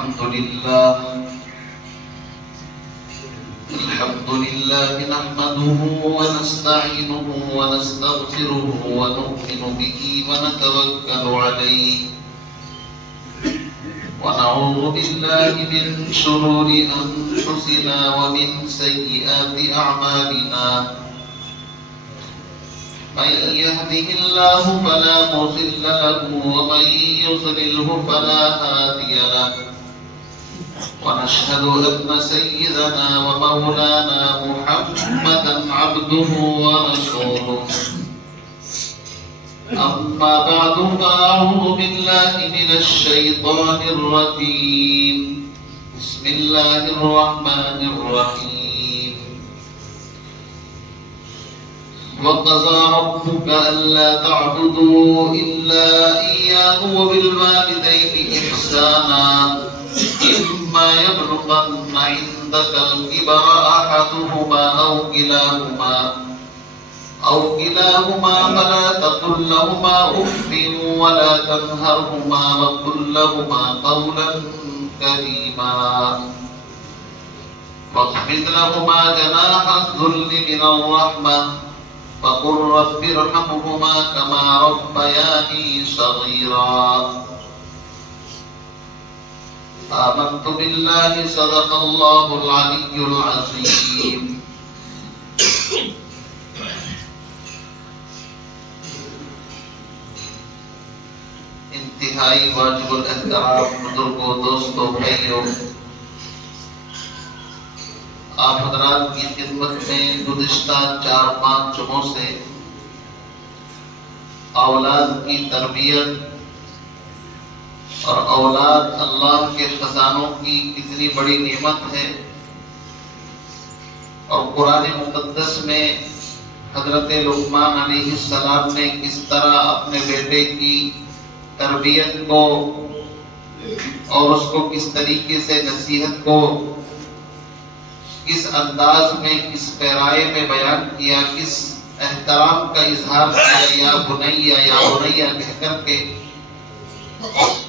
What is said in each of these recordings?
الحمد لله نحمده ونستعينه ونستغفره ونؤمن به ونتوكل عليه ونعوذ بالله من شرور أنفسنا ومن سيئات أعمالنا من يهده الله فلا مضل له ومن يضلله فلا هادي له ونشهد أن سيدنا ومولانا محمدا عبده ورسوله أما بعد فأعوذ بالله من الشيطان الرجيم بسم الله الرحمن الرحيم وقضى ربك ألا تعبدوا إلا إياه وبالوالدين إحسانا إما يبلغن عندك الكبر أحدهما أو كلاهما فلا تقل لهما أف ولا تنهرهما وقل لهما قولا كريما واخفض لهما جناح الذل من الرحمة وقل رب ارحمهما كما ربياني صغيرا آمنت بالله صدق الله العلي العظيم انتہائی واجب الاحترام بزرگوں دوستوں بھائیوں، آپ حضرات کی خدمت میں گزشتہ 4-5 جمعوں سے اولاد کی تربیت اور اولاد اللہ کے خزانوں کی کتنی بڑی نعمت ہے، اور قرآن مقدس میں حضرت لقمان علیہ السلام نے کس طرح اپنے بیٹے کی تربیت کو اور اس کو کس طریقے سے نصیحت کو کس انداز میں کس پیرائے میں بیان کیا، کس احترام کا اظہار کیا، یا بنیا یا بنیا کہہ کر کے،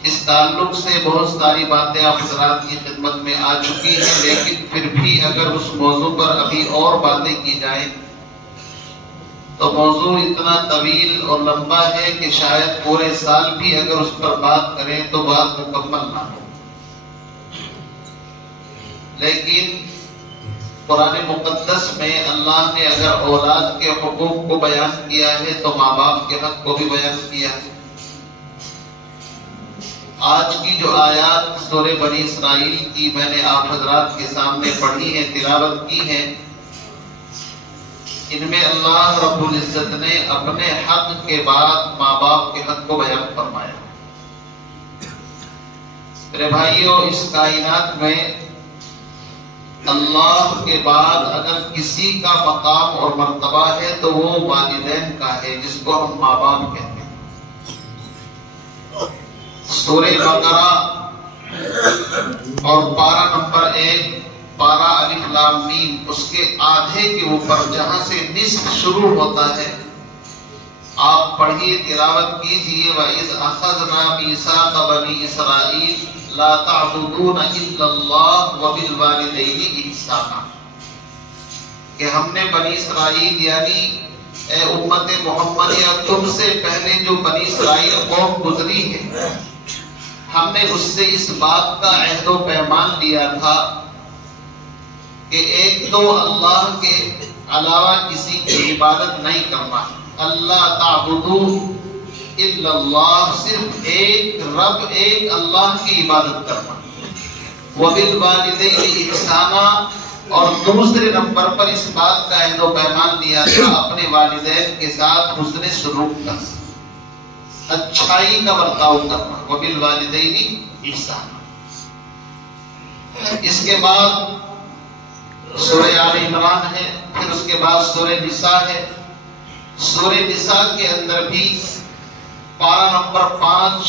اس تعلق سے بہت ساری باتیں آپ حضرات کی خدمت میں آ چکی ہیں، لیکن پھر بھی اگر اس موضوع پر ابھی اور باتیں کی جائیں تو موضوع اتنا طویل اور لمبا ہے کہ شاید پورے سال بھی اگر اس پر بات کریں تو بات مکمل نہ ہو۔ لیکن قرآن مقدس میں اللہ نے اگر اولاد کے حقوق کو بیان کیا ہے تو ماں باپ کے حق کو بھی بیان کیا ہے۔ آج کی جو آیات سورہ بنی اسرائیل کی میں نے آپ حضرات کے سامنے پڑھی ہیں، تلاوت کی ہیں، ان میں اللہ رب العزت نے اپنے حق کے بعد ماں باپ کے حق کو بیان فرمایا۔ میرے بھائیوں، اس کائنات میں اللہ کے بعد اگر کسی کا مقام اور مرتبہ ہے تو وہ والدین کا ہے، جس کو ہم ماں باپ کہتے ہیں۔ سورہ بقرہ اور پارہ نمبر 1، پارہ الف لام میم، اس کے آدھے کے اوپر جہاں سے نصف شروع ہوتا ہے، آپ پڑھیے، تلاوت کیجئے۔ وَإِذْ أَخَذْنَا مِيثَاقَ بَنِي إِسْرَائِيلَ لَا تَعْبُدُونَ إِلَّا اللَّهَ وَبِالْوَالِدَيْنِ إِحْسَانًا، کہ ہم نے بنی اسرائیل یعنی اے امت محمدیہ، تم سے پہلے جو بنی اسرائیل قوم گزری ہے، ہم نے اس سے اس بات کا عہد و پیمان لیا تھا کہ ایک تو اللہ کے علاوہ کسی کی عبادت نہیں کرنا، اللہ تعبدو الا اللہ، صرف ایک رب، ایک اللہ کی عبادت کرنا، وبالوالدین احسانا، اور دوسرے نمبر پر اس بات کا عہد و پیمان لیا تھا اپنے والدین کے ساتھ حسن سلوک کرنا، اچھائی کا برتاؤ کرنا، وبالوالدین احسانا۔ اس کے بعد سورہ آل عمران ہے، پھر اس کے بعد سورہ نساء ہے۔ سورہ نساء کے اندر بھی پارہ نمبر 5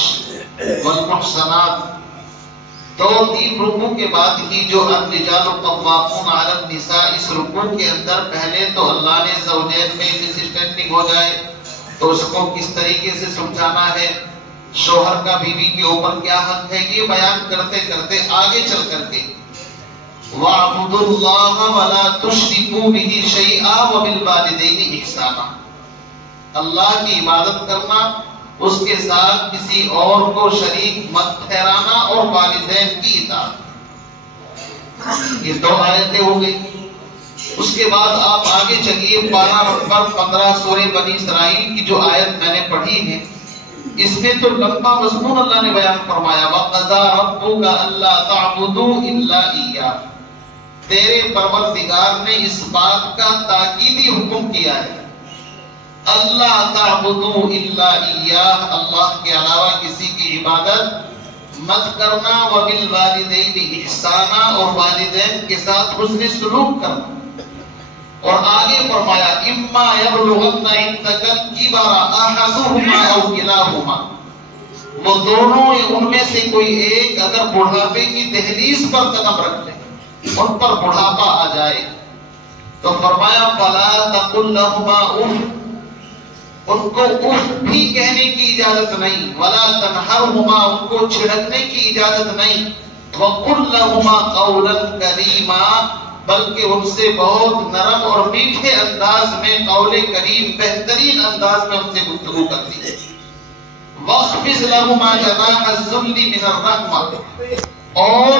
والمحصنات، 2-3 رکوع کے بعد ہی جو الرجال قوامون علی النساء، اس رکوع کے اندر پہلے تو اللہ نے زوجین میں مس انڈرسٹینڈنگ ہو جائے تو اس کو کس طریقے سے سمجھانا ہے، شوہر کا بیوی کے اوپر کیا حق ہے، یہ بیان کرتے کرتے آگے چل کر کے وَاعْبُدُوا اللَّهَ وَلَا تُشْرِكُوا بِهِ شَيْئًا وَبِالْوَالِدَيْنِ إِحْسَانًا، اللہ کی عبادت کرنا، اس کے ساتھ کسی اور کو شریک مت ٹھہرانا، اور والدین کی اطاعت۔ یہ 2 آیتیں ہو گئی۔ اس کے بعد آپ آگے چلیے، پارہ نمبر 15 سورہ بنی اسرائیل کی جو آیت میں نے پڑھی ہے، اس میں تو لمبا مضمون اللہ نے بیان فرمایا، وَقَضَىٰ رَبُّكَ أَلَّا تَعْبُدُوا إِلَّا إِيَّاهُ، تیرے پروردگار نے اس بات کا تاکیدی حکم کیا ہے، اللہ تعبدوا الا ایاہ، اللہ کے علاوہ کسی کی عبادت مت کرنا، وبالوالدین احسانا، اور والدین کے ساتھ حسن سلوک کرنا۔ اور آگے فرمایا اما یبلغن عندک الکبر احدهما او کلاہما، وہ دونوں ان میں سے کوئی ایک اگر بڑھاپے کی دہلیز پر قدم رکھ لے، ان پر بڑھاپا آ جائے، تو فرمایا فلا تقل لهما اف، ان کو اف بھی کہنے کی اجازت نہیں، ولا تنہرهما، ان کو چھڑکنے کی اجازت نہیں، وقل لهما قولا کریما، بلکہ ان سے بہت نرم اور میٹھے انداز میں، قول کریم بہترین انداز میں ان سے گفتگو کرتی ہے۔ وَاخْفِضْ لَهُمَا جَنَاحَ الذُّلِّ مِنَ الرَّحْمَةِ، اور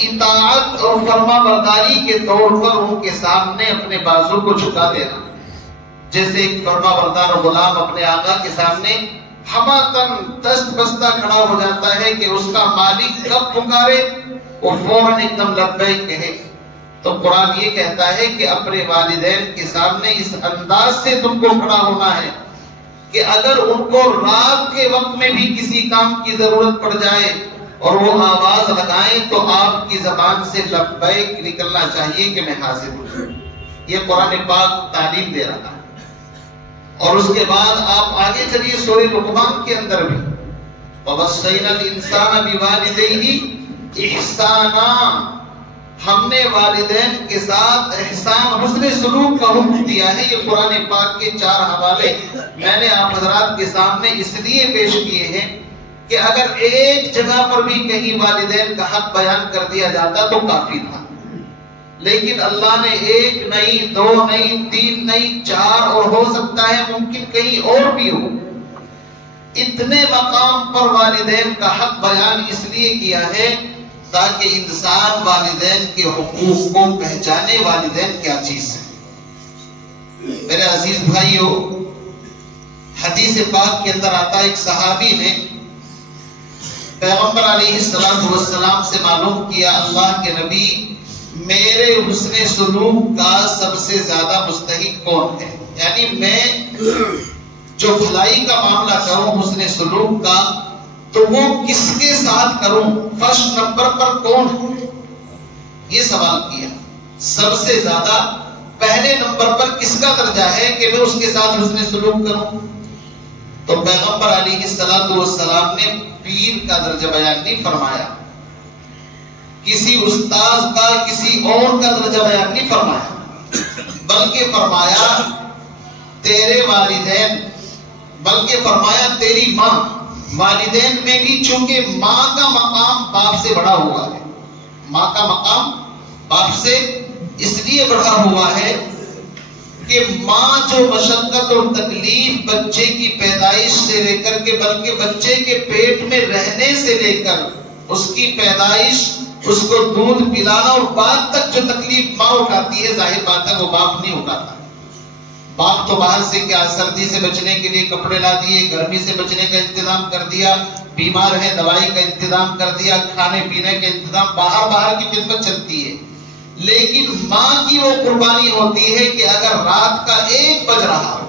اطاعت اور فرما برداری کے طور پر ان کے سامنے اپنے بازو کو جھکا دینا، جیسے ایک فرما بردار غلام اپنے آقا کے سامنے حماقن دست بستہ کھڑا ہو جاتا ہے کہ اس کا مالک کب پکارے وہ فوراً ایک دم لبیک کہے۔ تو قرآن یہ کہتا ہے کہ اپنے والدین کے سامنے اس انداز سے تم کو کھڑا ہونا ہے کہ اگر ان کو رات کے وقت میں بھی کسی کام کی ضرورت پڑ جائے اور وہ آواز لگائیں تو آپ کی زبان سے لبیک نکلنا چاہیے کہ میں حاضر ہوں۔ یہ قرآن پاک تعلیم دے رہا ہے۔ اور اس کے بعد آپ آگے چلیے سورہ لقمان کے اندر بھی وَوَصَّيْنَا الْإِنسَانَ بِوَالِدَيْهِ إِحْسَانًا، ہم نے والدین کے ساتھ احسان حسن سلوک کا حکم دیا ہے۔ یہ قرآن پاک کے 4 حوالے میں نے آپ حضرات کے سامنے اس لیے پیش کیے ہیں کہ اگر ایک جگہ پر بھی کہیں والدین کا حق بیان کر دیا جاتا تو کافی تھا، لیکن اللہ نے 1 نہیں 2 نہیں 3 نہیں 4 اور ہو سکتا ہے ممکن کہیں اور بھی ہو، اتنے مقام پر والدین کا حق بیان اس لیے کیا ہے تاکہ انسان والدین کے حقوق کو پہچانے، والدین کیا چیز ہے۔ میرے عزیز بھائیو، حدیث پاک کے اندر آتا ایک صحابی نے پیغمبر علیہ السلام سے معلوم کیا، اللہ کے نبی میرے حسن سلوک کا سب سے زیادہ مستحق کون ہے، یعنی میں جو بھلائی کا معاملہ کروں حسن سلوک کا تو وہ کس کے ساتھ کروں، فرسٹ نمبر پر کون ہے، یہ سوال کیا۔ سب سے زیادہ پہلے نمبر پر کس کا درجہ ہے کہ میں اس کے ساتھ حسن سلوک کروں؟ تو پیغمبر علیہ السلام نے پیر کا درجہ بیان نہیں فرمایا، کسی استاذ کا کسی اور کا درجہ بیان نہیں فرمایا، بلکہ فرمایا تیرے والدین، بلکہ فرمایا تیری ماں۔ والدین میں بھی چونکہ ماں کا مقام باپ سے بڑا ہوا ہے، ماں کا مقام باپ سے اس لیے بڑھا ہوا ہے کہ ماں جو مشقت اور تکلیف بچے کی پیدائش سے لے کر کے، بلکہ بچے کے پیٹ میں رہنے سے لے کر اس کی پیدائش، اس کو دودھ پلانا اور بعد تک جو تکلیف ماں اٹھاتی ہے، ظاہر بات ہے وہ باپ نہیں اٹھاتا۔ باپ تو باہر سے کیا سردی سے بچنے کے لیے کپڑے لا دیے، گرمی سے بچنے کا انتظام کر دیا، بیمار ہے دوائی کا انتظام کر دیا، کھانے پینے کا انتظام، باہر کی خدمت چلتی ہے۔ لیکن ماں کی وہ قربانی ہوتی ہے کہ اگر رات کا 1 بج رہا ہو،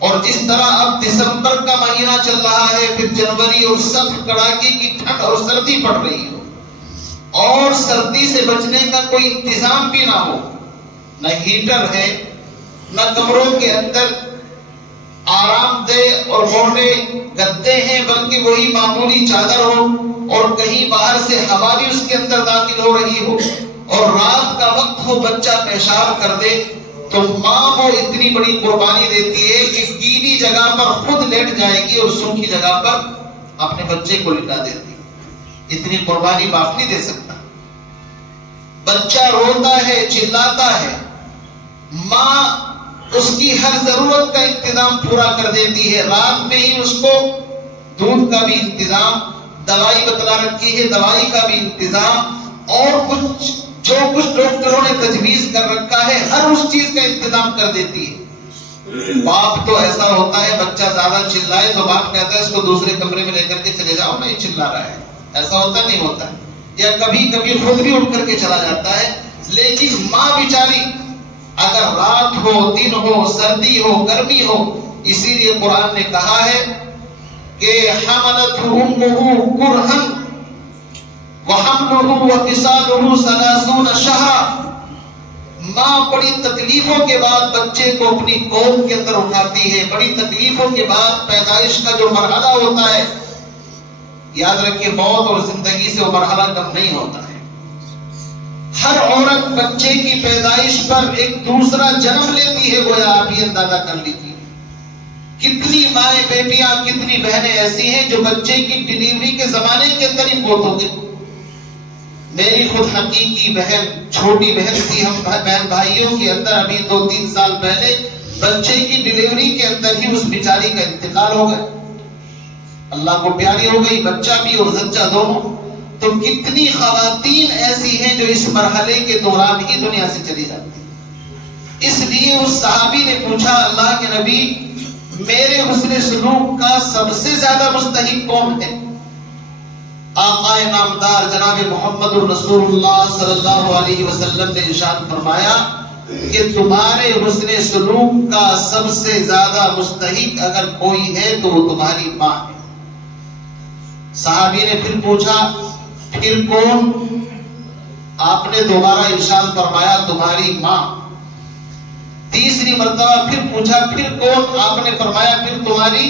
اور جس طرح اب دسمبر کا مہینہ چل رہا ہے، پھر جنوری اور سخت کڑاکے کی ٹھنڈ اور سردی پڑ رہی ہو، اور سردی سے بچنے کا کوئی انتظام بھی نہ ہو، نہ ہیٹر ہے، نہ کمروں کے اندر آرام دہ اور موٹے گدے ہیں، بلکہ وہی معمولی چادر ہو، اور کہیں باہر سے ہوا بھی اس کے اندر داخل ہو رہی ہو، اور رات کا وقت ہو بچہ پیشاب کر دے، تو ماں وہ اتنی بڑی قربانی دیتی ہے کہ گیلی جگہ پر خود لیٹ جائے گی اور سوکھی جگہ پر اپنے بچے کو لٹا دیتی. اتنی قربانی باپ نہیں دے سکتا. بچہ روتا ہے، چلاتا ہے، ماں اس کی ہر ضرورت کا انتظام پورا کر دیتی ہے. رات میں ہی اس کو دودھ کا بھی انتظام، دوائی بتلا رکھی ہے، دوائی کا بھی انتظام، اور کچھ جو کچھ ڈاکٹروں نے تجویز کر رکھا ہے ہر اس چیز کا انتظام کر دیتی ہے. باپ تو ایسا ہوتا ہے، بچہ زیادہ چلائے تو باپ کہتا ہے اس کو دوسرے کمرے میں لے کر کے چلے جاؤ، نہیں چلا رہا ہے. ایسا ہوتا نہیں ہوتا، یا کبھی کبھی خود بھی اٹھ کر کے چلا جاتا ہے. لیکن ماں بیچاری اگر رات ہو، دن ہو، سردی ہو، گرمی ہو، اسی لیے قرآن نے کہا ہے کہ حملته امه کرہا وحملہ وفصالہ 30 شہرا. ماں بڑی تکلیفوں کے بعد بچے کو اپنی گود کے اندر اٹھاتی ہے. بڑی تکلیفوں کے بعد پیدائش کا جو مرحلہ ہوتا ہے، یاد رکھیے موت اور زندگی سے وہ مرحلہ کم نہیں ہوتا ہے. ہر عورت بچے کی پیدائش پر ایک دوسرا جنم لیتی ہے، گویا آپ یہ اندازہ کر لیجیے. کتنی مائیں، بیٹیاں، کتنی بہنیں ایسی ہیں جو بچے کی ڈلیوری کے زمانے کے اندر ہی فوت ہو گئی. میری خود حقیقی بہن، چھوٹی بہن تھی، ہم بہن بھائیوں کے اندر ابھی 2-3 سال پہلے بچے کی ڈلیوری کے اندر ہی اس بیچاری کا انتقال ہو گیا. اللہ کو پیاری ہو گئی، بچہ بھی اور زچہ دونوں. تو کتنی خواتین ایسی ہیں جو اس مرحلے کے دوران ہی دنیا سے چلی جاتی ہیں. اس لیے اس صحابی نے پوچھا، اللہ کے نبی میرے حسن سلوک کا سب سے زیادہ مستحق کون ہے؟ آقا نامدار جناب محمد الرسول اللہ صلی اللہ علیہ وسلم نے ارشاد فرمایا کہ تمہارے حسن سلوک کا سب سے زیادہ مستحق اگر کوئی ہے تو وہ تمہاری ماں ہے. صحابی نے پھر پوچھا، پھر کون؟ آپ نے دوبارہ ارشاد فرمایا تمہاری ماں. تیسری مرتبہ پھر پوچھا، پھر کون؟ آپ نے فرمایا پھر تمہاری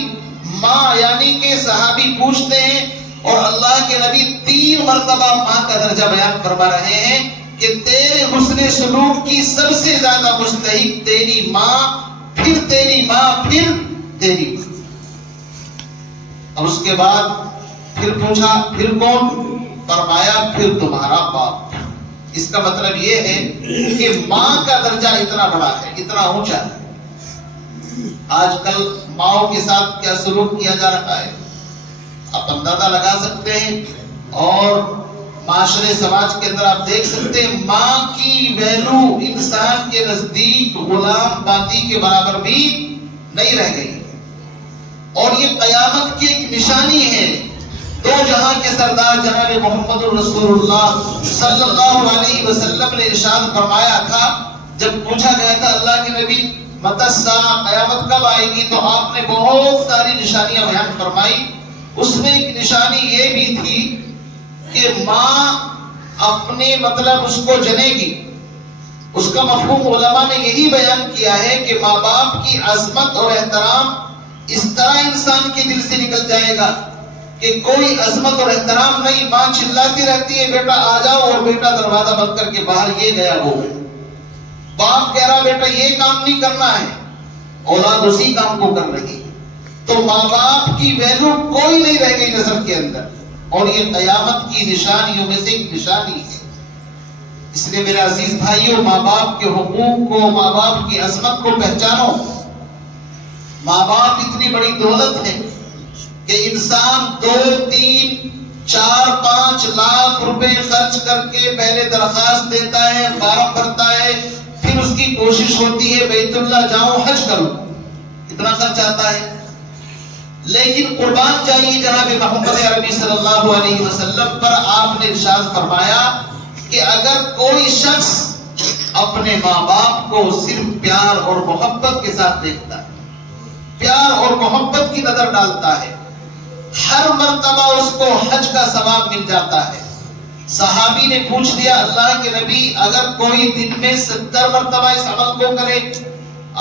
ماں. یعنی کہ صحابی پوچھتے ہیں اور اللہ کے نبی 3 مرتبہ ماں کا درجہ بیان فرما رہے ہیں کہ تیرے حسن سلوک کی سب سے زیادہ مستحق تیری ماں، پھر تیری ماں، پھر تیری ماں. اور اس کے بعد پھر پوچھا پھر کون؟ فرمایا پھر تمہارا باپ. اس کا مطلب یہ ہے کہ ماں کا درجہ اتنا بڑا ہے، اتنا اونچا ہے. آج کل ماؤں کے ساتھ کیا سلوک کیا جا رہا ہے آپ اندازہ لگا سکتے ہیں، اور معاشرے سماج کے اندر آپ دیکھ سکتے ہیں ماں کی ویلو انسان کے نزدیک غلام باندی کے برابر بھی نہیں رہ گئی. اور یہ قیامت کی ایک نشانی ہے. دو جہاں کے سردار جناب محمد الرسول اللہ صلی اللہ علیہ وسلم نے ارشاد فرمایا تھا، جب پوچھا گیا تھا اللہ کے نبی متی الساعہ قیامت کب آئے گی، تو آپ نے بہت ساری نشانیاں بیان فرمائی. اس میں ایک نشانی یہ بھی تھی کہ ماں اپنے مطلب اس کو جنے گی. اس کا مفہوم علماء نے یہی بیان کیا ہے کہ ماں باپ کی عظمت اور احترام اس طرح انسان کے دل سے نکل جائے گا کہ کوئی عظمت اور احترام نہیں. ماں چلاتی رہتی ہے بیٹا آ جاؤ، اور بیٹا دروازہ بند کر کے باہر یہ گیا وہ گیا. باپ کہہ رہا بیٹا یہ کام نہیں کرنا ہے، اولاد اسی کام کو کر رہی. تو ماں باپ کی ویلو کوئی نہیں رہ گئی نظر کے اندر، اور یہ قیامت کی نشانیوں میں سے ایک نشانی ہے. اس لیے میرے عزیز بھائیوں، ماں باپ کے حقوق کو، ماں باپ کی عظمت کو پہچانو. ماں باپ اتنی بڑی دولت ہے کہ انسان 2-3 4-5 لاکھ روپے خرچ کر کے پہلے درخواست دیتا ہے، فارم بھرتا ہے، پھر اس کی کوشش ہوتی ہے بیت اللہ جاؤں، حج کروں. اتنا خرچ آتا ہے. لیکن قربان جائیے جناب محمد عربی صلی اللہ علیہ وسلم پر. آپ نے ارشاد فرمایا کہ اگر کوئی شخص اپنے ماں باپ کو صرف پیار اور محبت کے ساتھ دیکھتا ہے، پیار اور محبت کی نظر ڈالتا ہے، ہر مرتبہ اس کو حج کا ثواب مل جاتا ہے. صحابی نے پوچھ لیا اللہ کے نبی اگر کوئی دن میں 70 مرتبہ اس عمل کو کرے؟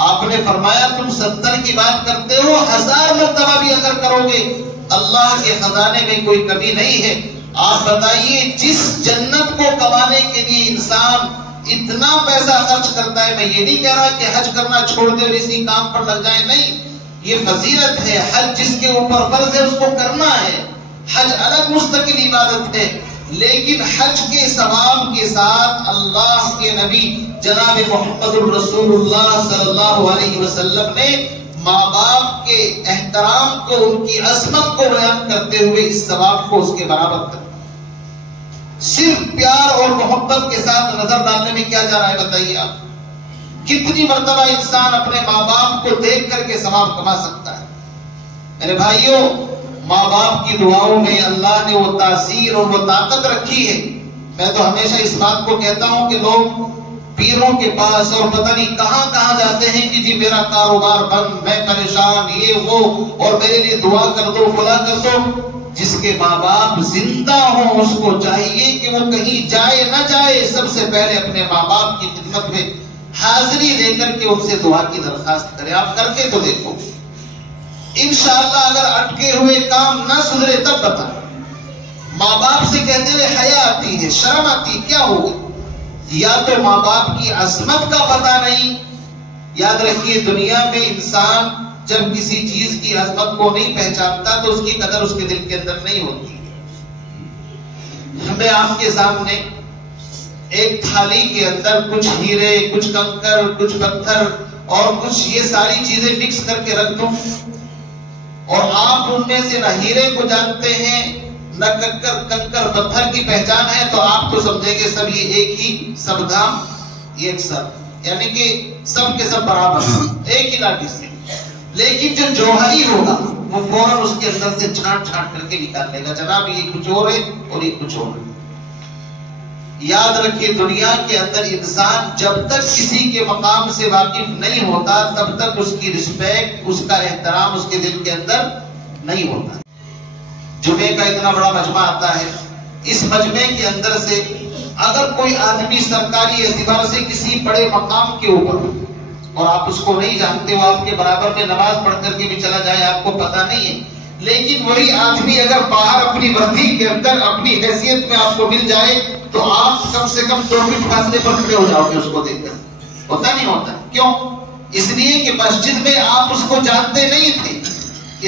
آپ نے فرمایا تم 70 کی بات کرتے ہو، 1000 مرتبہ بھی اگر کرو گے اللہ کے خزانے میں کوئی کمی نہیں ہے. آپ بتائیے جس جنت کو کمانے کے لیے انسان اتنا پیسہ خرچ کرتا ہے، میں یہ نہیں کہہ رہا کہ حج کرنا چھوڑ دے اور اسی کام پر لگ جائے، نہیں، یہ فضیلت ہے. حج جس کے اوپر فرض ہے اس کو کرنا ہے، حج الگ مستقل عبادت ہے، لیکن حج کے ثواب کے ساتھ اللہ کے نبی جناب محمد الرسول اللہ صلی اللہ علیہ وسلم نے ماں باپ کے احترام کو، ان کی عظمت کو بیان کرتے ہوئے اس ثواب کو اس کے برابر کر، صرف پیار اور محبت کے ساتھ نظر ڈالنے میں کیا جا رہا ہے بتائیے آپ؟ کتنی مرتبہ انسان اپنے ماں باپ کو دیکھ کر کے ثواب کما سکتا ہے؟ میرے بھائیوں، ماں باپ کی دعاؤں میں اللہ نے وہ تاثیر اور وہ طاقت رکھی ہے۔ میں تو ہمیشہ اس بات کو کہتا ہوں کہ لوگ پیروں کے پاس اور پتہ نہیں کہاں کہاں جاتے ہیں کہ جی میرا کاروبار بند، میں پریشان، یہ وہ، اور میرے لیے دعا کر دو، فلاں کر دو۔ جس کے ماں باپ زندہ ہوں اس کو چاہیے کہ وہ کہیں جائے نہ جائے، سب سے پہلے اپنے ماں باپ کی خدمت میں حاضری دے کر کے ان سے دعا کی درخواست کرے۔ آپ کر کے تو دیکھو، انشاءاللہ اگر اٹکے ہوئے کام نہ سدھرے تب بتا۔ ماں باپ سے کہتے ہوئے حیا آتی ہے، شرم آتی ہے، کیا ہوگا؟ یا تو ماں باپ کی عظمت کا پتہ نہیں۔ یاد رکھیے، دنیا میں انسان جب کسی چیز کی عظمت کو نہیں پہچانتا تو اس کی قدر اس کے دل کے اندر نہیں ہوتی۔ ہمیں آپ کے سامنے ایک تھالی کے اندر کچھ ہیرے، کچھ کنکر، کچھ پتھر اور کچھ یہ ساری چیزیں مکس کر کے رکھ دوں، اور آپ ان میں سے نہ ہیرے کو جانتے ہیں نہ کنکر پتھر کی پہچان ہے، تو آپ تو سمجھیں گے سب یہ ایک ہی، سب دام ایک سب، یعنی کہ سب کے سب برابر ایک ہی لاٹھی سے۔ لیکن جو جوہری ہوگا وہ فوراً اس کے اندر سے چھانٹ چھانٹ کر کے نکال لے گا، جناب یہ کچھ اور ہے اور یہ کچھ اور ہے۔ یاد رکھیے، دنیا کے اندر انسان جب تک کسی کے مقام سے واقف نہیں ہوتا تب تک اس کی رسپیکٹ، اس کا احترام اس کے دل کے اندر نہیں ہوتا۔ جمعے کا اتنا بڑا مجمع آتا ہے، اس مجمع کے اندر سے اگر کوئی آدمی سرکاری اعتبار سے کسی بڑے مقام کے اوپر، اور آپ اس کو نہیں جانتے، وہ آپ کے برابر میں نماز پڑھ کر کے بھی چلا جائے، آپ کو پتہ نہیں ہے، لیکن وہی آدمی اگر باہر اپنی وردی کے اندر اپنی حیثیت میں آپ کو مل جائے تو آپ کم سے کم 2 فٹ فاصلے پر کھڑے ہو جاؤ گے اس کو دیکھ کر۔ ہوتا نہیں ہوتا؟ کیوں؟ اس لیے کہ مسجد میں آپ اس کو جانتے نہیں تھے،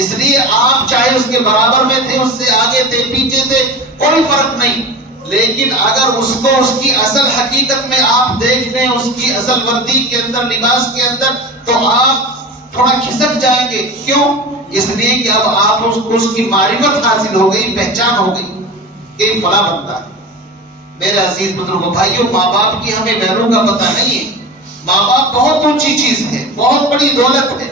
اس لیے آپ چاہے اس کے برابر میں تھے، اس سے آگے تھے، پیچھے تھے، کوئی فرق نہیں، لیکن اگر اس کو اس کی اصل حقیقت میں آپ دیکھ لیں، اس کی اصل وردی کے اندر، لباس کے اندر، تو آپ تھوڑا کھسک جائیں گے۔ کیوں؟ اس لیے کہ اب آپ اس کو اس کی معرفت حاصل ہو گئی، پہچان ہو گئی کہ فلاں بنتا ہے۔ میرے عزیز بزرگوں، بھائیوں، ماں باپ کی ہمیں ویلو کا پتہ نہیں ہے۔ ماں باپ بہت اونچی چیز ہے، بہت بڑی دولت ہے۔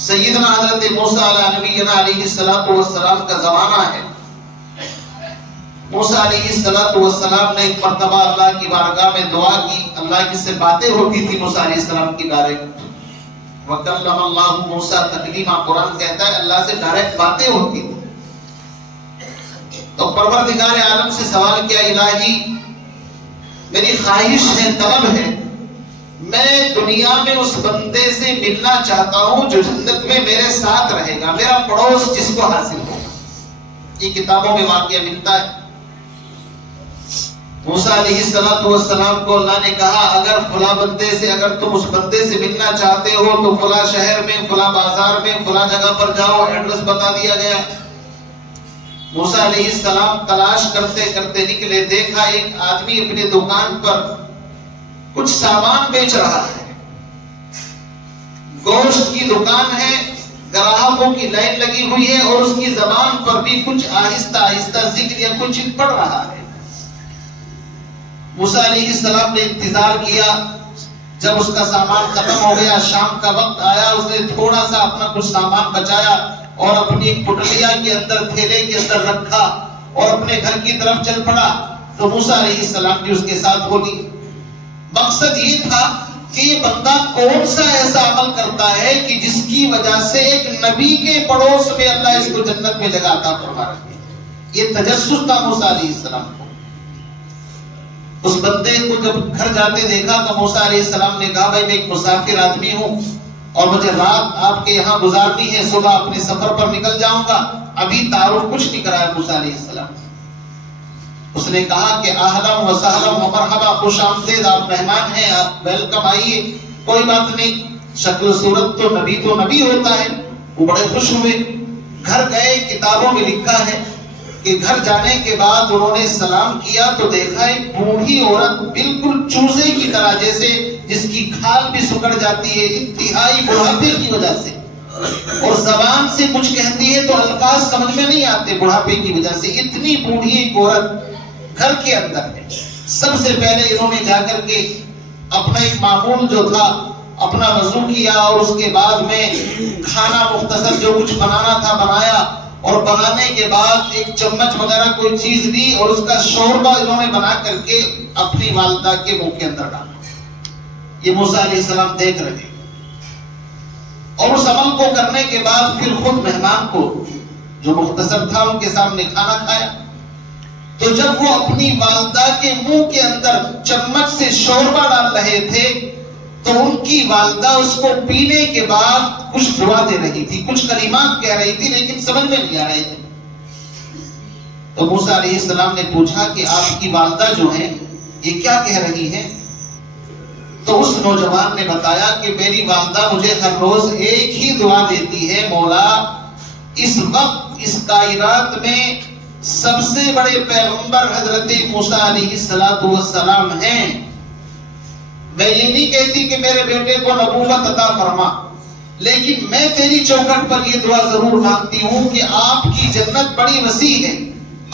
سیدنا حضرت موسیٰ علیہ نبینا علیہ السلام کا زمانہ ہے۔ موسیٰ علیہ السلام نے ایک مرتبہ اللہ کی بارگاہ میں دعا کی، اللہ کی سے باتیں ہوتی تھی موسیٰ علیہ السلام کی ڈائریکٹ۔ وَكَلَّمَ اللَّهُ مُوسَىٰ تَكْلِيمًا، قرآن کہتا ہے اللہ سے ڈائریکٹ باتیں ہوتی تھی۔ تو پروردگار عالم سے سوال کیا، الہی میری خواہش ہے، طلب ہے، میں دنیا میں اس بندے سے ملنا چاہتا ہوں جو جنت میں میرے ساتھ رہے گا، میرا پڑوس جس کو حاصل ہوگا۔ یہ کتابوں میں واقعہ ملتا ہے۔ موسیٰ علیہ السلام کو اللہ نے کہا، اگر فلاں بندے سے، اگر تم اس بندے سے ملنا چاہتے ہو تو فلاں شہر میں، فلاں بازار میں، فلاں جگہ پر جاؤ، ایڈریس بتا دیا گیا۔ موسیٰ علیہ السلام تلاش کرتے کرتے نکلے، دیکھا ایک آدمی اپنی دکان پر کچھ سامان بیچ رہا ہے، گوشت کی دکان ہے، گراہکوں کی لائن لگی ہوئی ہے، اور اس کی زبان پر بھی کچھ آہستہ آہستہ ذکر یا کچھ پڑھ رہا ہے۔ موسیٰ علیہ السلام نے انتظار کیا، جب اس کا سامان ختم ہو گیا، شام کا وقت آیا، اس نے تھوڑا سا اپنا کچھ سامان بچایا اور اپنی ایک پٹلیا کے اندر، تھیلے کے اندر رکھا اور اپنے گھر کی طرف چل پڑا۔ تو موسیٰ علیہ السلام کی اس کے ساتھ ہوگی۔ مقصد یہ تھا کہ یہ بندہ کون سا ایسا عمل کرتا ہے کہ جس کی وجہ سے ایک نبی کے پڑوس میں اللہ اس کو جنت میں جگہ عطا فرما رہے ہیں۔ یہ تجسس تھا موسیٰ علیہ السلام کو۔ اس بندے کو جب گھر جاتے دیکھا تو موسیٰ علیہ السلام نے کہا، بھائی میں ایک مسافر آدمی ہوں اور مجھے رات آپ کے یہاں گزارنی ہے، صبح اپنے سفر پر نکل جاؤں گا، ابھی تعارف کچھ نہیں کرایا موسیٰ علیہ السلام۔ اس نے کہا کہ اہلا و سہلا و مرحبا، خوش آمدید، آپ مہمان ہیں، آپ ویلکم، آئیے، کوئی بات نہیں، شکل صورت تو نبی ہوتا ہے۔ وہ بڑے خوش ہوئے، گھر گئے، کتابوں میں لکھا ہے کہ گھر جانے کے بعد انہوں نے سلام کیا تو دیکھا ایک بوڑھی عورت بالکل چوزے کی طرح، جیسے جس کی کھال بھی سکڑ جاتی ہے انتہائی بڑھاپے کی وجہ سے، اور زبان سے کچھ کہتی ہے تو الفاظ سمجھ میں نہیں آتے بڑھاپے کی وجہ سے، اتنی بوڑھی ایک عورت گھر کے اندر ہے۔ سب سے پہلے انہوں نے جا کر کے اپنا ایک معمول جو تھا اپنا وضو کیا، اور اس کے بعد میں کھانا مختصر جو کچھ بنانا تھا بنایا، اور بنانے کے بعد ایک چمچ وغیرہ کوئی چیز لی اور اس کا شوربہ انہوں نے بنا کر کے اپنی والدہ کے منہ کے اندر ڈالا۔ یہ موسیٰ علیہ السلام دیکھ رہے، اور اس عمل کو کرنے کے بعد پھر خود مہمان کو جو مختصر تھا ان کے سامنے کھانا کھایا۔ تو جب وہ اپنی والدہ کے منہ کے اندر چمچ سے شوربہ ڈال رہے تھے تو ان کی والدہ اس کو پینے کے بعد کچھ دعا دے رہی تھی، کچھ کلمات کہہ رہی تھی، لیکن سمجھ میں نہیں آ رہے تھے۔ تو موسیٰ علیہ السلام نے پوچھا کہ آپ کی والدہ جو ہے یہ کیا کہہ رہی ہے؟ تو اس نوجوان نے بتایا کہ میری والدہ مجھے ہر روز ایک ہی دعا دیتی ہے، مولا اس وقت اس کائنات میں سب سے بڑے پیغمبر حضرت موسیٰ علیہ السلام ہیں، میں یہ نہیں کہتی کہ میرے بیٹے کو نبوت عطا فرما، لیکن میں تیری چوکھٹ پر یہ دعا ضرور مانگتی ہوں کہ آپ کی جنت بڑی وسیع ہے،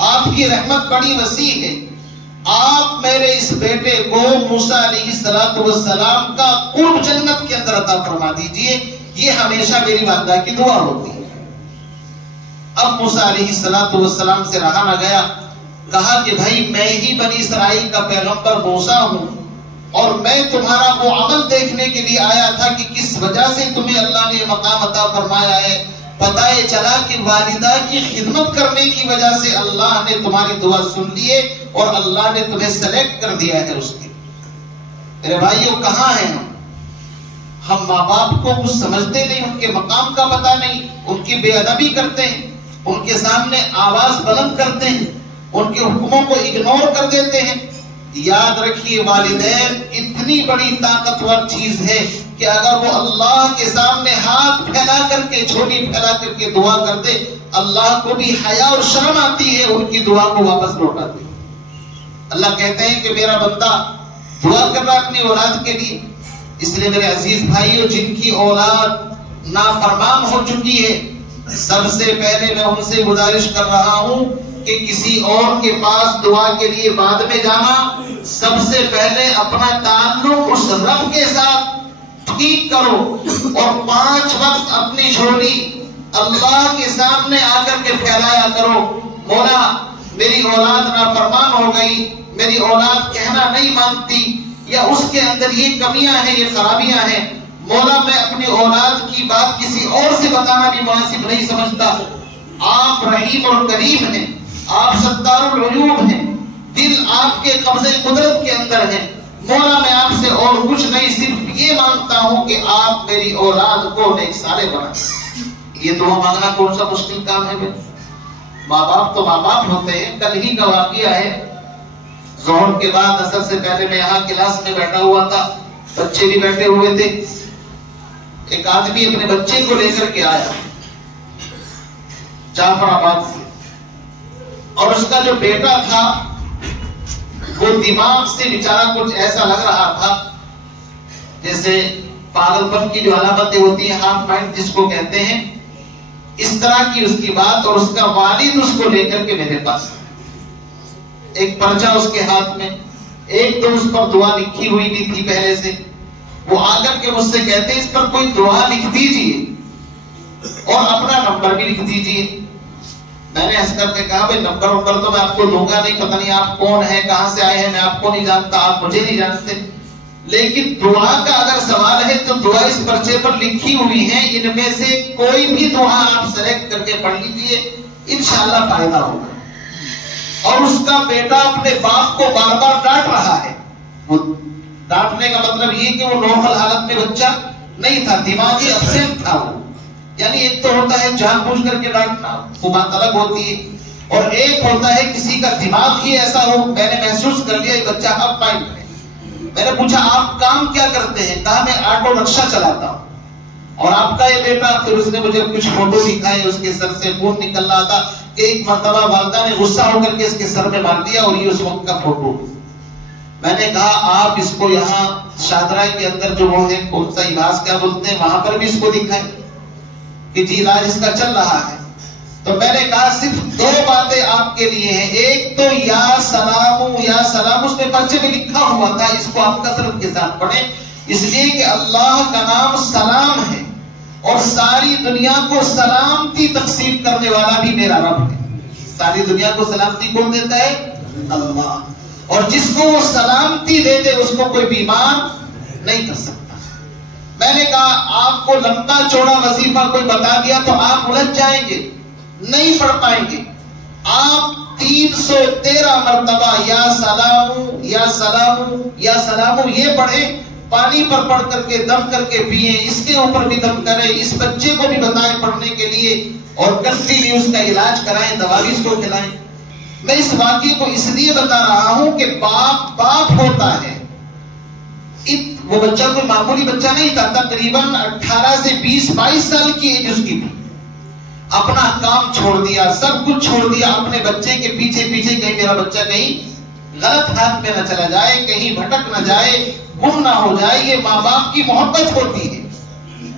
آپ کی رحمت بڑی وسیع ہے، آپ میرے اس بیٹے کو موسیٰ علیہ السلام کا قرب جنت کے اندر عطا فرما دیجئے، یہ ہمیشہ میری والدہ کی دعا ہوتی ہے۔ اب موسیٰ علیہ السلام سے رہا نہ گیا، کہا کہ بھائی میں ہی بنی اسرائیل کا پیغمبر موسیٰ ہوں، اور میں تمہارا وہ عمل دیکھنے کے لیے آیا تھا کہ کس وجہ سے تمہیں اللہ نے مقام عطا فرمایا ہے۔ پتہ چلا کہ والدہ کی خدمت کرنے کی وجہ سے اللہ نے تمہاری دعا سن لیے اور اللہ نے تمہیں سلیکٹ کر دیا ہے اس کے۔ میرے بھائیو کہاں ہیں ہم ماں باپ کو کچھ سمجھتے نہیں، ان کے مقام کا پتہ نہیں، ان کی بے ادبی کرتے ہیں، ان کے سامنے آواز بلند کرتے ہیں، ان کے حکموں کو اگنور کر دیتے ہیں۔ یاد رکھیے والدین اتنی بڑی طاقتور چیز ہے کہ اگر وہ اللہ کے سامنے ہاتھ پھیلا کر کے جھولی پھیلا کر کے دعا کر دے، اللہ کو بھی حیا اور شرم آتی ہے ان کی دعا کو واپس لوٹاتے۔ اللہ کہتے ہیں کہ میرا بندہ دعا کر رہا اپنی اولاد کے لیے، اس لیے میرے عزیز بھائیوں جن کی اولاد نافرمان ہو چکی ہے، سب سے پہلے میں ان سے گزارش کر رہا ہوں کہ کسی اور کے پاس دعا کے لیے بعد میں جانا، سب سے پہلے اپنا تعلق اس رب کے ساتھ ٹھیک کرو، اور 5 وقت اپنی جھولی اللہ کے سامنے آ کر کے پھیلایا کرو۔ مولا میری اولاد نافرمان ہو گئی، میری اولاد کہنا نہیں مانتی، یا اس کے اندر یہ کمیاں ہیں، یہ خرابیاں ہیں، مولا میں اپنی اولاد کی بات کسی اور سے بتانا بھی مناسب نہیں سمجھتا۔ آپ رحیم اور کریم ہیں، آپ ستار العیوب ہیں، دل آپ کے قبضے قدرت کے اندر ہے، مولا میں آپ سے اور کچھ نہیں، صرف یہ مانگتا ہوں کہ آپ میری اولاد کو نیک صالح بنائیں۔ یہ دعا مانگنا کون سا مشکل کام ہے؟ ماں باپ تو ماں باپ ہوتے ہیں۔ کل ہی کا واقعہ ہے، ظہر کے بعد اثر سے پہلے میں یہاں کلاس میں بیٹھا ہوا تھا، بچے بھی بیٹھے ہوئے تھے، ایک آدمی اپنے بچے کو لے کر کے آیا جعفر آباد سے، اور اس کا جو بیٹا تھا وہ دماغ سے بیچارہ کچھ ایسا لگ رہا تھا جیسے پاگل پن کی جو علامتیں ہوتی ہیں، ہاف مائنڈ جس کو کہتے ہیں، اس طرح کی اس کی بات، اور اس کا والد اس کو لے کر کے میرے پاس، ایک پرچہ اس کے ہاتھ میں، ایک تو اس پر دعا لکھی ہوئی بھی تھی پہلے سے، وہ آ کر کے مجھ سے کہتے ہیں اس پر کوئی دعا لکھ دیجئے اور اپنا نمبر بھی لکھ دیجئے۔ میں نے ہنس کر کے کہا بھائی نمبر تو میں آپ کو دوں گا نہیں، پتہ نہیں آپ کون ہیں، کہاں سے آئے ہیں، میں آپ کو نہیں جانتا، آپ مجھے نہیں جانتے، لیکن دعا کا اگر سوال ہے تو دعا اس پرچے پر لکھی ہوئی ہے، ان میں سے کوئی بھی دعا آپ سلیکٹ کر کے پڑھ لیجئے، انشاءاللہ فائدہ ہوگا۔ اور اس کا بیٹا اپنے باپ کو بار بار ڈانٹ رہا ہے، وہ ڈانٹنے کا مطلب یہ کہ وہ نارمل حالت میں بچہ نہیں تھا، دماغی ابسینٹ تھا وہ، یعنی ایک تو ہوتا ہے جان بوجھ کر کے ڈانٹنا، وہ بات الگ ہوتی ہے، اور ایک ہوتا ہے کسی کا دماغ ہی ایسا ہو۔ میں نے محسوس کر لیا یہ بچہ اب مائنڈ ہے۔ میں نے پوچھا آپ کام کیا کرتے ہیں؟ کہا میں آٹو رکشہ چلاتا ہوں۔ اور آپ کا یہ بیٹا، پھر اس نے مجھے کچھ فوٹو دکھائے، اس کے سر سے خون نکل رہا تھا کہ ایک مرتبہ والدہ نے غصہ ہو کر کے اس کے سر میں مار دیا، اور یہ اس وقت کا فوٹو۔ میں نے کہا آپ اس کو یہاں شادرہ کے اندر جو وہ ہے کون سا علاج کیا بولتے ہیں، وہاں پر بھی اس کو دکھائے کہ جی علاج اس کا چل رہا ہے۔ تو میں نے کہا صرف 2 باتیں آپ کے لیے ہیں، ایک تو یا سلام اس میں پرچے میں لکھا ہوا تھا، اس کو آپ کثرت کے ساتھ پڑھیں، اس لیے کہ اللہ کا نام سلام ہے، اور ساری دنیا کو سلامتی تقسیم کرنے والا بھی میرا رب ہے۔ ساری دنیا کو سلامتی کون دیتا ہے؟ اللہ، اور جس کو وہ سلامتی دے دے اس کو کوئی بیمار نہیں کر سکتا۔ میں نے کہا آپ کو لمبا چوڑا وظیفہ کوئی بتا دیا تو آپ الجھ جائیں گے، نہیں پڑھ پائیں گے۔ آپ 313 مرتبہ یا سلام یہ پڑھیں، پانی پر پڑھ کر کے دم کر کے پیئیں، اس کے اوپر بھی دم کریں، اس بچے کو بھی بتائیں پڑھنے کے لیے، اور کنٹینیو اس کا علاج کرائیں، دوا بھی اس کو کھلائیں۔ میں اس واقعے کو اس لیے بتا رہا ہوں کہ باپ ہوتا ہے، وہ بچہ کوئی معمولی بچہ نہیں تھا، تقریباً 18 سے 20-22 سال کی ایج اس کی تھی۔ اپنا کام چھوڑ دیا، سب کچھ چھوڑ دیا، اپنے بچے کے پیچھے کہیں میرا بچہ کہیں غلط ہاتھ میں نہ چلا جائے، کہیں بھٹک نہ جائے، گم نہ ہو جائے۔ یہ ماں باپ کی محبت ہوتی ہے،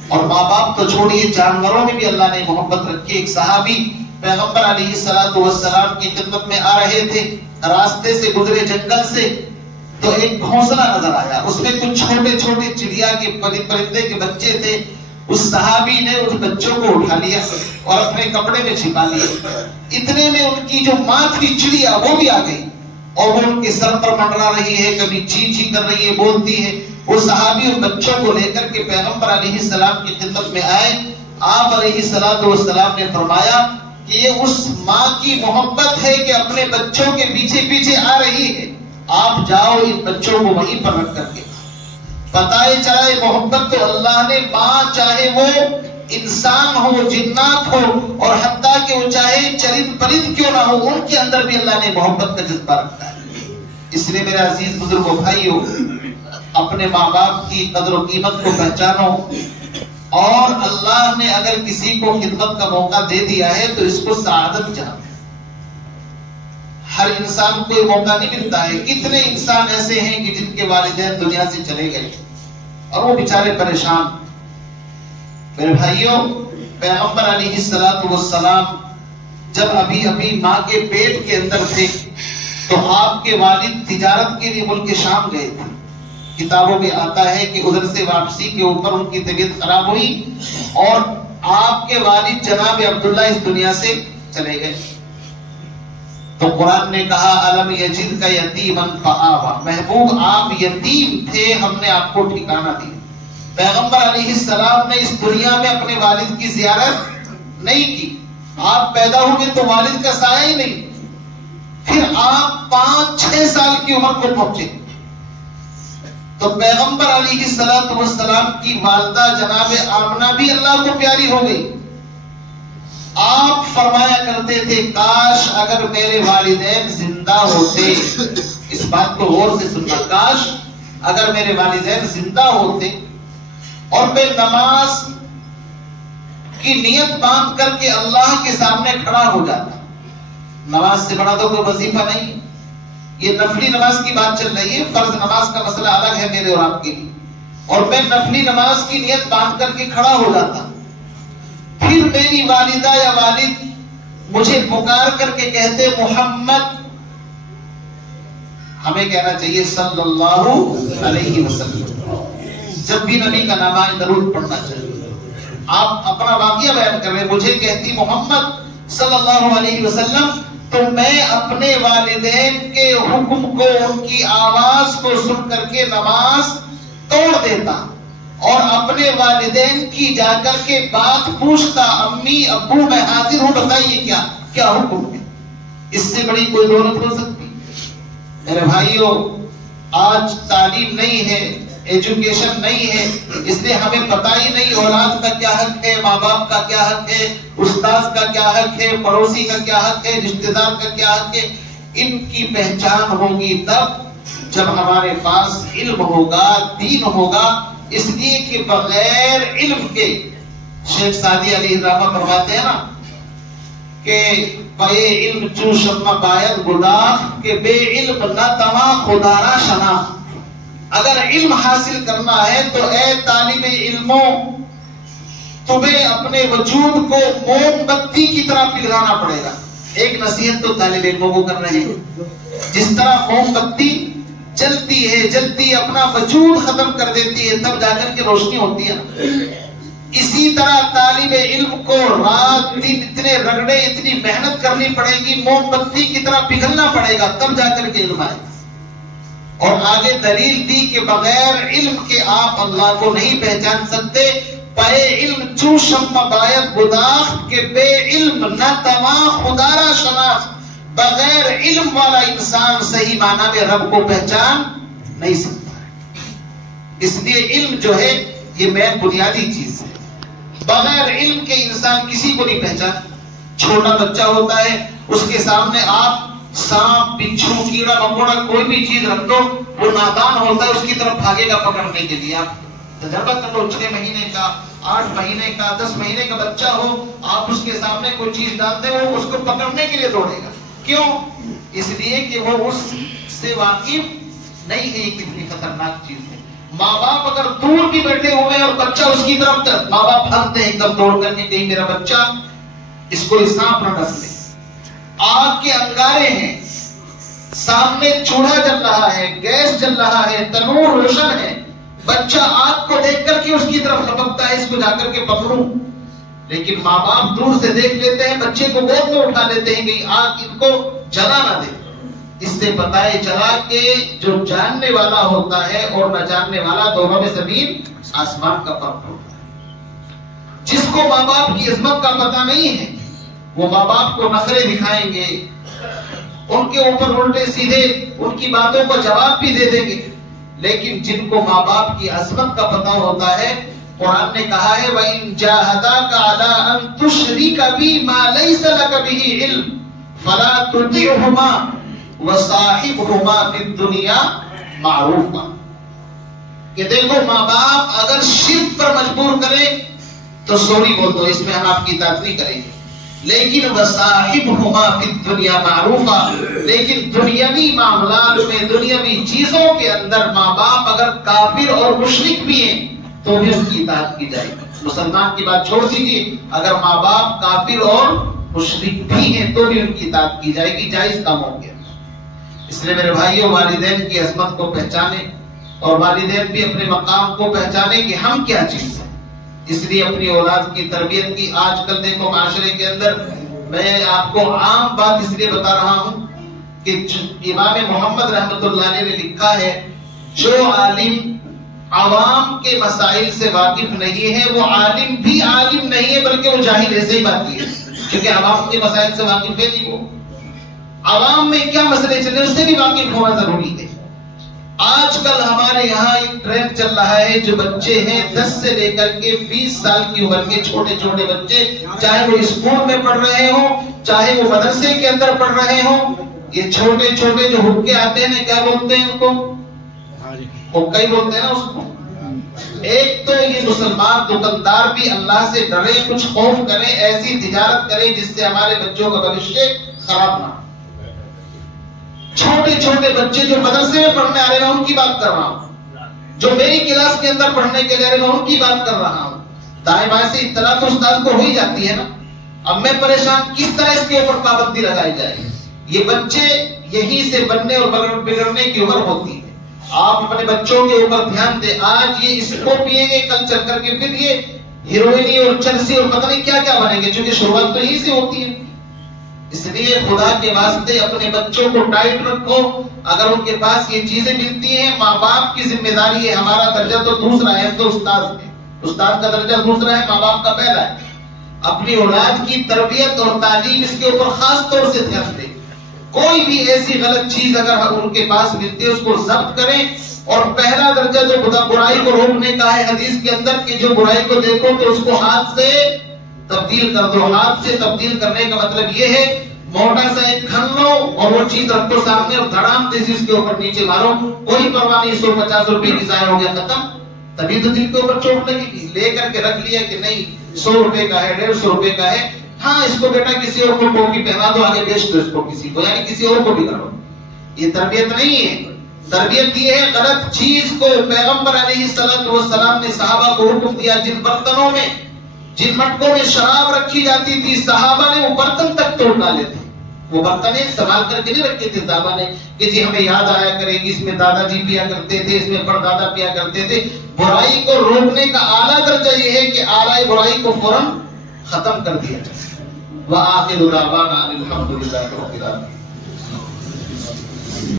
اور ماں باپ تو چھوڑیے، جانوروں میں بھی اللہ نے محبت رکھی۔ ایک صحابی پیغمبر علیہ السلام کی خدمت میں آ رہے تھے، راستے سے گزرے جنگل سے، تو ایک گھونسلہ نظر آیا، اس میں کچھ چھوٹے چھوٹے چڑیا کے پرندے کے بچے تھے۔ اس صحابی نے اس بچوں کو اٹھا لیا اور اپنے کپڑے میں چھپا لیا۔ اتنے میں ان کی جو ماں تھی چڑیا وہ بھی آ گئی، اور وہ ان کے سر پر منڈرا رہی ہے، کبھی چی چی کر رہی ہے، بولتی ہے۔ وہ صحابی ان بچوں کو لے کر کے پیغمبر علیہ السلام کی خدمت میں آئے۔ آپ علیہ السلام نے فرمایا کہ یہ اس ماں کی محبت ہے کہ اپنے بچوں کے پیچھے آ رہی ہے، آپ جاؤ ان بچوں کو وہیں پر رکھ کر کے۔ بتائے چاہے محبت تو اللہ نے، ماں چاہے وہ انسان ہو، جنات ہو، اور حتیٰ کہ وہ چاہے چرند پرند کیوں نہ ہو، ان کے اندر بھی اللہ نے محبت کا جذبہ رکھا ہے۔ اس لیے میرے عزیز بزرگوں بھائیوں، اپنے ماں باپ کی قدر و قیمت کو پہچانو، اور اللہ نے اگر کسی کو خدمت کا موقع دے دیا ہے تو اس کو سعادت جانو۔ ہر انسان کو یہ موقع نہیں ملتا ہے۔ کتنے انسان ایسے ہیں کہ جن کے والدین دنیا سے چلے گئے اور وہ بیچارے پریشان۔ میرے بھائیوں، پیغمبر علیہ السلام جب ابھی ماں کے پیٹ کے اندر تھے تو آپ کے والد تجارت کے لیے ملک شام گئے تھے۔ کتابوں میں آتا ہے کہ ادھر سے واپسی کے اوپر ان کی طبیعت خراب ہوئی، اور آپ کے والد جناب عبداللہ اس دنیا سے چلے گئے۔ تو قرآن نے کہا الم یجدک یتیما فآویٰ، محبوب آپ یتیم تھے، ہم نے آپ کو ٹھکانہ دیا۔ پیغمبر علیہ السلام نے اس دنیا میں اپنے والد کی زیارت نہیں کی۔ آپ پیدا ہوئے تو والد کا سایہ ہی نہیں، پھر آپ 5-6 سال کی عمر کو پہنچے تو پیغمبر علیہ السلام کی والدہ جناب آمنہ بھی اللہ کو پیاری ہو گئی۔ آپ فرمایا کرتے تھے کاش اگر میرے والدین زندہ ہوتے، اس بات کو غور سے سننا، کاش اگر میرے والدین زندہ ہوتے اور میں نماز کی نیت باندھ کر کے اللہ کے سامنے کھڑا ہو جاتا۔ نماز سے بڑا تو کوئی وظیفہ نہیں، یہ نفلی نماز کی بات چل رہی ہے، فرض نماز کا مسئلہ الگ ہے میرے اور آپ کے لیے، اور میں نفلی نماز کی نیت باندھ کر کے کھڑا ہو جاتا، پھر میری والدہ یا والد مجھے پکار کر کے کہتے محمد، ہمیں کہنا چاہیے صلی اللہ علیہ وسلم، جب بھی نبی کا نام آئے درود پڑھنا چاہیے۔ آپ اپنا واقعہ بیان کر رہے، مجھے کہتی محمد صلی اللہ علیہ وسلم، تو میں اپنے والدین کے حکم کو، ان کی آواز کو سن کر کے نماز توڑ دیتا اور اپنے والدین کی جا کر کے بات پوچھتا، امی ابو میں حاضر ہوں، بتائیے کیا حکم ہے۔ اس سے بڑی کوئی دولت ہو سکتی؟ میرے بھائیوں، آج تعلیم نہیں ہے، ایجوکیشن نہیں ہے، اس لیے ہمیں پتہ ہی نہیں اولاد کا کیا حق ہے، ماں باپ کا کیا حق ہے، استاد کا کیا حق ہے، پڑوسی کا کیا حق ہے، رشتہ دار کا کیا حق ہے۔ ان کی پہچان ہوگی تب جب ہمارے پاس علم ہوگا، دین ہوگا، اس لیے کہ بغیر علم کے، شیخ سعدی علیہ الرحمہ فرماتے ہیں نا کہ بے علم چو شمع باید گداخ کہ بے علم نہ تما خدا را شناخت. اگر علم حاصل کرنا ہے تو اے طالب علموں، تمہیں اپنے وجود کو موم بتی کی طرح پگھلانا پڑے گا. ایک نصیحت تو طالب علموں کو کر رہے ہیں، جس طرح موم بتی جلتی اپنا وجود ختم کر دیتی ہے تب جا کر کے روشنی ہوتی ہے، اسی طرح طالب علم کو رات دن اتنے رگڑے اتنی محنت کرنی پڑے گی، موم بتی کی طرح پگھلنا پڑے گا تب جا کر کے علم آئے. اور آگے دلیل دی کہ بغیر علم کے آپ اللہ کو نہیں پہچان سکتے. پے علم چو شمع باید گداخت کہ بے علم نہ تما خدا را شناخت. بغیر علم والا انسان صحیح معنی میں رب کو پہچان نہیں سکتا. اس لیے علم جو ہے یہ مین بنیادی چیز ہے. بغیر علم کے انسان کسی کو نہیں پہچان. چھوٹا بچہ ہوتا ہے، اس کے سامنے آپ سانپ بچھو کیڑا مکوڑا کوئی بھی چیز رکھ دو، وہ نادان ہوتا ہے، اس کی طرف بھاگے گا پکڑنے کے لیے. آپ تجربہ کر لو، 6 مہینے کا 8 مہینے کا 10 مہینے کا بچہ ہو، آپ اس کے سامنے کوئی چیز ڈالتے ہو، اس کو پکڑنے کے لیے دوڑے گا. کیوں؟ اس لیے کہ وہ اس سے واقف نہیں ہے کتنی خطرناک چیز ہے. ماں باپ اگر دور بھی بیٹھے ہوئے اور بچہ اس کی طرف، ماں باپ بھاگتے ہیں ایک دم دوڑ کر کے کہیں میرا بچہ اس کو سانپ نہ ڈس لے. آگ کے انگارے ہیں، سامنے چولہا جل رہا ہے، گیس جل رہا ہے، تنور روشن ہے، بچہ آگ کو دیکھ کر کے اس کی طرف لپکتا ہے، اس کو جا کر کے پکڑوں. لیکن ماں باپ دور سے دیکھ لیتے ہیں، بچے کو گود میں اٹھا لیتے ہیں کہ آگ ان کو جلا نہ دے. اس سے پتہ چلا کہ جو جاننے والا ہوتا ہے اور نہ جاننے والا، دونوں میں زمین آسمان کا فرق ہوتا ہے. جس کو ماں باپ کی عظمت کا پتہ نہیں ہے وہ ماں باپ کو نخرے دکھائیں گے، ان کے اوپر الٹے سیدھے ان کی باتوں کو جواب بھی دے دیں گے. لیکن جن کو ماں باپ کی عظمت کا پتہ ہوتا ہے، قرآن نے کہا ہے وَإِن جَاهَدَاكَ عَلَىٰ أَن تُشْرِكَ بِي مَا لَيْسَ لَكَ بِهِ عِلْمٌ فَلَا تُطِعْهُمَا وَصَاحِبْهُمَا فِي الدُّنْيَا مَعْرُوفًا. کہ دیکھو ماں باپ اگر شرک پر مجبور کرے تو سوری بول دو، اس میں ہم آپ کی اطاعت نہیں کریں گے. لیکن وَصَاحِبْهُمَا فِي الدُّنْيَا مَعْرُوفًا، لیکن دنیاوی معاملات میں، دنیاوی چیزوں کے اندر ماں باپ اگر کافر اور مشرک بھی ہیں تو بھی ان کی اطاعت کی جائے گی. مسلمان کی بات چھوڑ دیجیے، اگر ماں باپ کافر اور مشرک بھی ہیں تو بھی ان کی اطاعت کی جائے گی، جائز کام ہو گیا. اس لیے میرے بھائیوں، والدین کی عظمت کو پہچانیں اور والدین بھی اپنے مقام کو پہچانیں کہ ہم کیا چیز ہیں. اس لیے اپنی اولاد کی تربیت کی، آج کل دیکھو معاشرے کے اندر، میں آپ کو عام بات اس لیے بتا رہا ہوں کہ امام محمد رحمۃ اللہ علیہ نے لکھا ہے جو عالم عوام کے مسائل سے واقف نہیں ہے وہ عالم بھی عالم نہیں ہے بلکہ وہ جاہل ایسے ہی بات ہے، کیونکہ عوام کے مسائل سے واقف ہے نہیں. وہ عوام میں کیا مسئلے چلے اس سے بھی واقف ہونا ضروری ہے. آج کل ہمارے یہاں ایک ٹرینڈ چل رہا ہے، جو بچے ہیں 10 سے لے کر کے 20 سال کی عمر کے چھوٹے چھوٹے بچے، چاہے وہ اسکول میں پڑھ رہے ہوں چاہے وہ مدرسے کے اندر پڑھ رہے ہوں، یہ چھوٹے چھوٹے جو حقے آتے ہیں کیا بولتے ہیں ان کو؟ حقہ ہی بولتے ہیں نا اس کو. ایک تو یہ مسلمان دکاندار بھی اللہ سے ڈرے، کچھ خوف کرے، ایسی تجارت کرے جس سے ہمارے بچوں کا بھوشیہ خراب نہ ہو. چھوٹے چھوٹے بچے جو مدرسے میں پڑھنے آ رہے ہیں ان کی بات کر رہا ہوں، جو میری کلاس کے اندر پڑھنے کے لیے میں ان کی بات کر رہا ہوں. دائیں بائیں سے اطلاع تو استاد کو ہو ہی جاتی ہے نا. اب میں پریشان کس طرح اس کے اوپر پابندی لگائی جائے. یہ بچے یہیں سے بننے اور بگڑنے کی عمر ہوتی ہے. آپ اپنے بچوں کے اوپر دھیان دیں. آج یہ اس کو پیئیں گے، کل چل کر کے پھر یہ ہیروئنی اور چرسی اور پتہ نہیں کیا کیا بنیں گے، چونکہ شروعات تو یہی سے ہوتی ہے. اس لیے خدا کے واسطے اپنے بچوں کو ٹائٹ رکھو. اگر ان کے پاس یہ چیزیں ملتی ہیں، ماں باپ کی ذمہ داری ہے. ہمارا درجہ تو دوسرا ہے، تو استاد ہے، استاد کا درجہ دوسرا ہے، ماں باپ کا پہلا ہے. اپنی اولاد کی تربیت اور تعلیم اس کے اوپر خاص طور سے دھیان دیں. کوئی بھی ایسی غلط چیز اگر ان کے پاس ملتی ہے اس کو ضبط کریں. اور پہلا درجہ جو برائی کو روکنے کا ہے حدیث کے اندر کہ جو برائی کو دیکھو تو اس کو ہاتھ سے تبدیل کر دو. ہاتھ سے تبدیل کرنے کا مطلب یہ ہے موٹا سا ایک کھن لو اور وہ چیز رکھو سامنے اور دھڑام تیزی اس کے اوپر نیچے مارو، کوئی پرواہ نہیں، 150 روپے کی ضائع ہو گیا، ختم. تبھی تو دل کے اوپر چوٹ لگے گی. لے کر کے رکھ لیا کہ نہیں 100 روپے کا ہے 150 روپے کا ہے, ہاں اس کو بیٹا کسی اور کو ٹوپی پہنا دو, آگے بیچ دو اس کو کسی کو, یعنی کسی اور کو بھی کرو. یہ تربیت نہیں ہے. تربیت یہ ہے غلط چیز کو. پیغمبر علیہ السلام نے صحابہ کو حکم دیا, جن برتنوں میں جن مٹکوں میں شراب رکھی جاتی تھی صحابہ نے وہ برتن تک توڑ ڈالے تھے. وہ برتنیں سنبھال کر کے نہیں رکھے تھے صحابہ نے کہ جی ہمیں یاد آیا کرے گی اس میں دادا جی پیا کرتے تھے, اس میں پردادا پیا کرتے تھے. برائی کو روکنے کا اعلیٰ درجہ یہ ہے کہ اعلیٰ برائی کو فوراً ختم کر دیا جائے. وآخر دعوانا الحمدللہ رب العالمین.